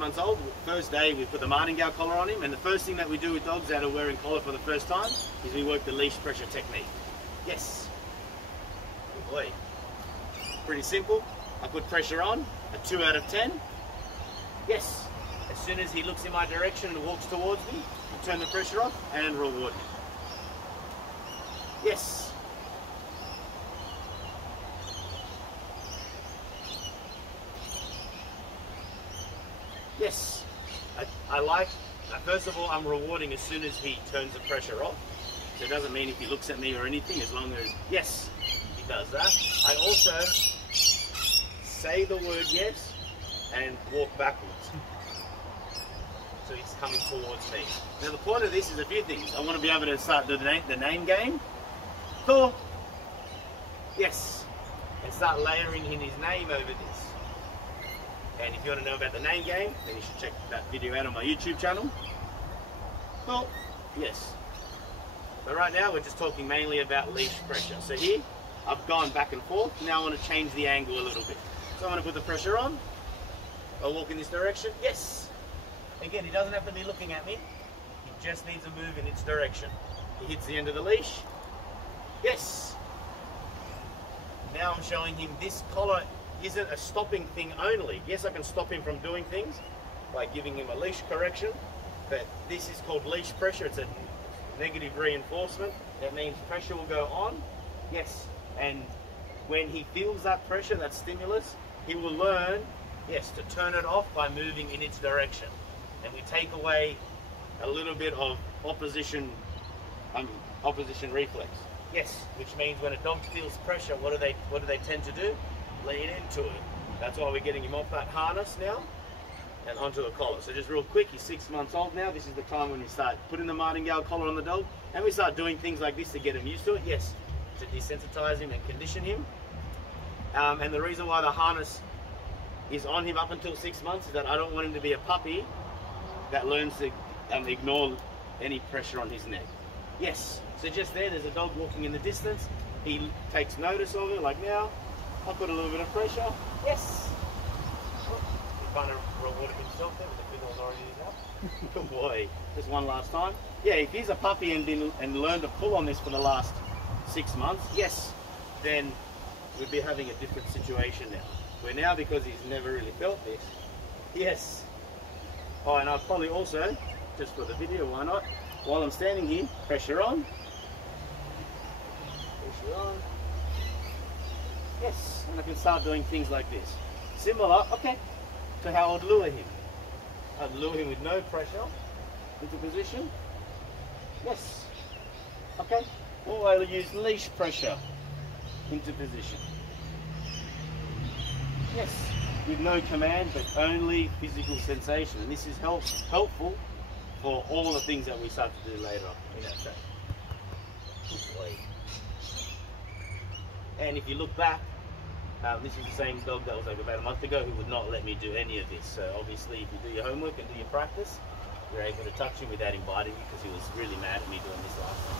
Months old, first day we put the martingale collar on him, and the first thing that we do with dogs that are wearing collar for the first time is we work the leash pressure technique. Yes. Good boy. Pretty simple. I put pressure on, a 2 out of 10. Yes. As soon as he looks in my direction and walks towards me, I turn the pressure off and reward him. Yes. Yes, I like, first of all, I'm rewarding as soon as he turns the pressure off. So it doesn't mean if he looks at me or anything, as long as, yes, he does that. I also say the word yes and walk backwards. So he's coming towards me. Now the point of this is a few things. I want to be able to start the name game. Thor. Yes. And start layering in his name over this. And if you want to know about the name game, then you should check that video out on my YouTube channel. Well, yes. But right now we're just talking mainly about leash pressure. So here, I've gone back and forth. Now I want to change the angle a little bit. So I'm going to put the pressure on. I'll walk in this direction. Yes. Again, he doesn't have to be looking at me. He just needs to move in its direction. He hits the end of the leash. Yes. Now I'm showing him this collar isn't a stopping thing only. Yes, I can stop him from doing things by giving him a leash correction, but this is called leash pressure. It's a negative reinforcement. That means pressure will go on. Yes, and when he feels that pressure, that stimulus, he will learn, yes, to turn it off by moving in its direction. And we take away a little bit of opposition reflex. Yes, which means when a dog feels pressure, what do they tend to do? Lean into it. That's why we're getting him off that harness now and onto the collar. So just real quick, he's 6 months old now. This is the time when we start putting the martingale collar on the dog, and we start doing things like this to get him used to it. Yes, to desensitize him and condition him. And the reason why the harness is on him up until 6 months is that I don't want him to be a puppy that learns to ignore any pressure on his neck. Yes, so just there's a dog walking in the distance. He takes notice of it, like now. I'll put a little bit of pressure. Yes. He kind of rewarded himself there with the fiddles already up. Good boy. Just one last time. Yeah, if he's a puppy and learned to pull on this for the last 6 months, yes, then we'd be having a different situation now. Where now, because he's never really felt this, yes. Oh, and I'll probably also, just for the video, why not? While I'm standing here, pressure on. Pressure on. Yes, and I can start doing things like this. Similar, okay, to how I'd lure him. I'd lure him with no pressure into position. Yes, okay. Or I'll use leash pressure into position. Yes, with no command, but only physical sensation. And this is helpful for all the things that we start to do later on in our training. And if you look back, this is the same dog that was like about a month ago who would not let me do any of this. So obviously if you do your homework and do your practice, you're able to touch him without him biting you, because he was really mad at me doing this last time.